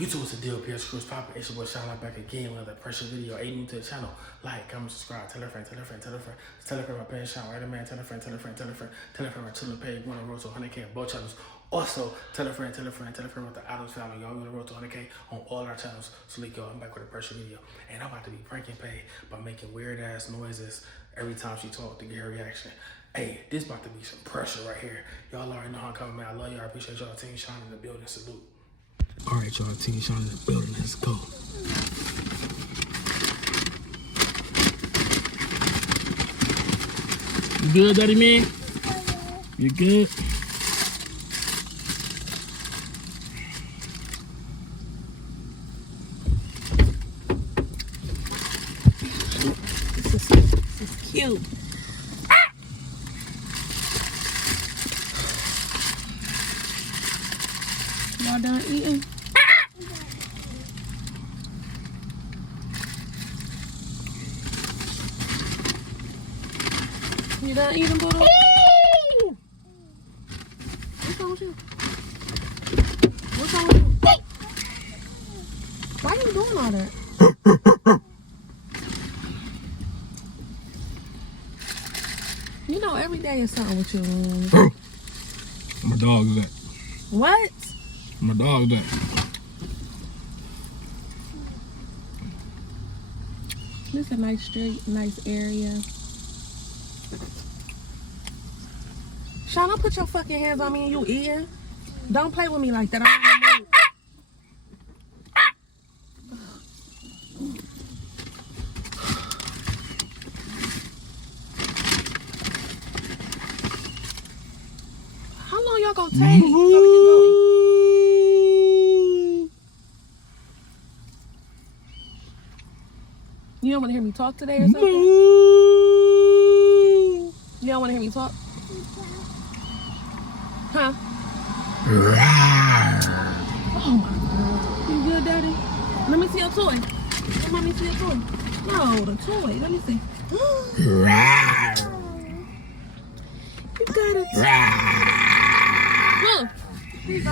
YouTube, what's the deal? Pierce Cruz popping. It's your boy Sean back again with another pressure video. Ain't new to the channel. Like, comment, subscribe, tell a friend, tell a friend, tell a friend. Tell a friend my page Sean, right, man. Tell a friend, tell a friend, tell a friend. Tell a friend my children page. We're on the road to 100K on both channels. Also, tell a friend, tell a friend, tell a friend about the Adams family. Y'all on the road to 100K on all our channels. So, like, y'all, I'm back with a pressure video. And I'm about to be pranking Paige by making weird ass noises every time she talks to get her reaction. Hey, this about to be some pressure right here. Y'all already know how I'm coming, man. I love y'all. I appreciate y'all. Team Sean in the building. Salute. All right, y'all. Team Sean in the building. Let's go. You good, Daddy man? You good? This is cute. Y'all done eating? You done eating, Boodle? What's wrong with you? What's wrong with you? Why are you doing all that? You know, every day is something with you. My dog's that. What? My dog's that. This is a nice street, nice area. Sean, don't put your fucking hands on me and you eating. Don't play with me like that. I'm in the mood. How long y'all gonna take so we can go eat? You don't want to hear me talk today or something? You don't want to hear me talk? Huh? Oh my God. You good, Daddy? Let me see your toy. Let mommy see your toy. No, the toy. Let me see. You got it. Look. Here you go.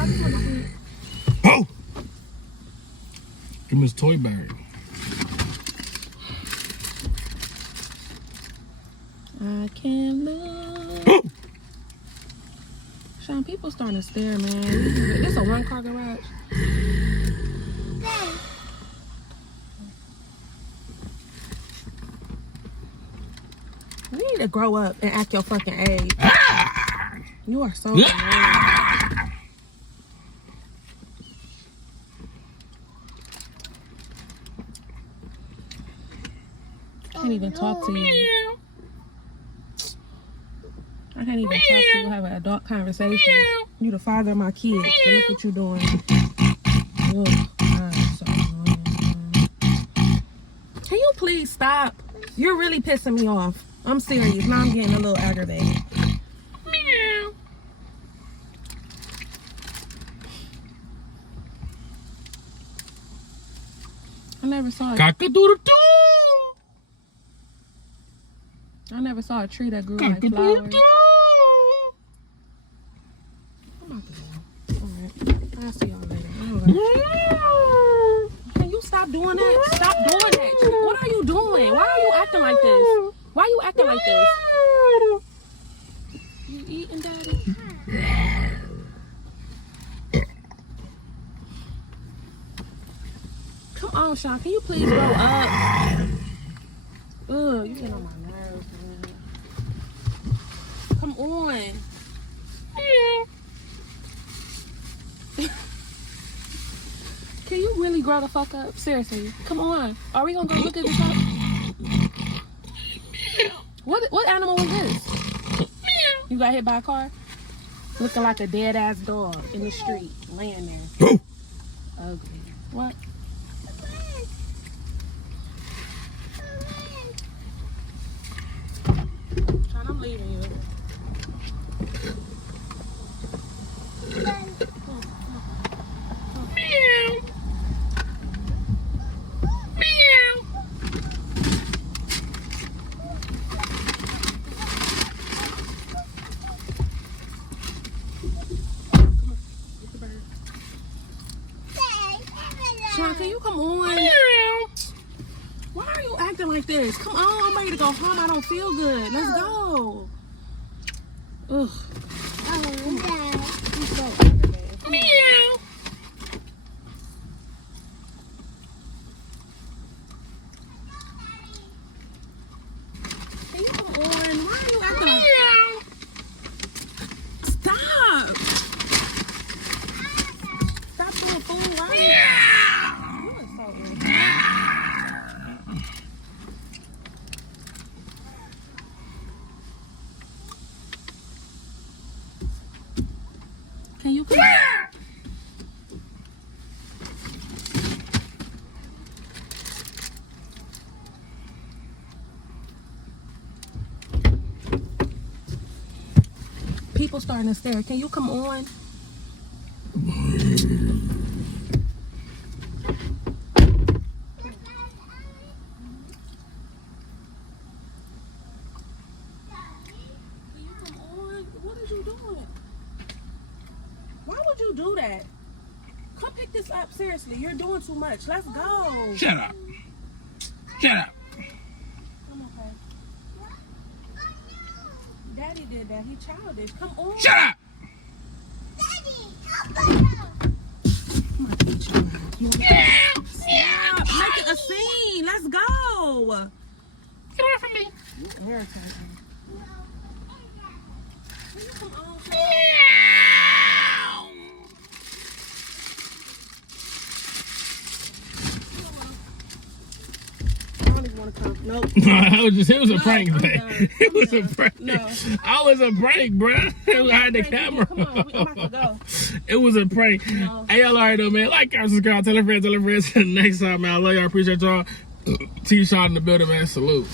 Oh! Give me his toy bag. I can look. Sean, people starting to stare, man. This a one-car garage. You need to grow up and act your fucking age. You are so annoying. I can't even talk to you. I can't even talk to you, have an adult conversation. You the father of my kids, so look what you doing. Oh, God, so annoying. Can you please stop? You're really pissing me off. I'm serious. Now I'm getting a little aggravated. Meow. I never saw it. Cock-a-doodle-doo! I never saw a tree that grew like flowers. I'm about to go. Alright. I'll see y'all later. Can you stop doing that? Stop doing that. What are you doing? Why are you acting like this? Why are you acting like this? You eating, Daddy? Come on, Sean. Can you please grow up? Ugh, you getting on my nerves, man. Come on. Can you really grow the fuck up? Seriously. Come on. Are we gonna go look at this up? What animal was this? You got hit by a car? Looking like a dead ass dog in the street, laying there. Ugly. What? I'm leaving you. can you come on? Why are you acting like this? Come on, I'm ready to go home. I don't feel good. Let's go. Ugh. I'm so aggravated. Meow. Can you come on? Why are you acting like this? Stop. Stop doing fool. Why are you? You are so irritating. Can you come? People starting to stare. Can you come on? What are you doing? Why would you do that? Come pick this up. Seriously, you're doing too much. Let's go. Shut up. Shut up. I'm okay. Daddy did that. He childish. Come on. Shut up. Stop. Make it a scene. Let's go. Get away from me. You irritating. Can you come on? I don't even want to come. Nope. It was a prank, I'm man. done. It was I'm a done. prank. No. I was a prank, bro. I had the camera. Come on, I'm about to go. It was a prank. No. Hey, y'all already know, man. Like, comment, subscribe, tell a friend. Till next time, man. I love y'all. I appreciate y'all. T-Shot in the building, man. Salute.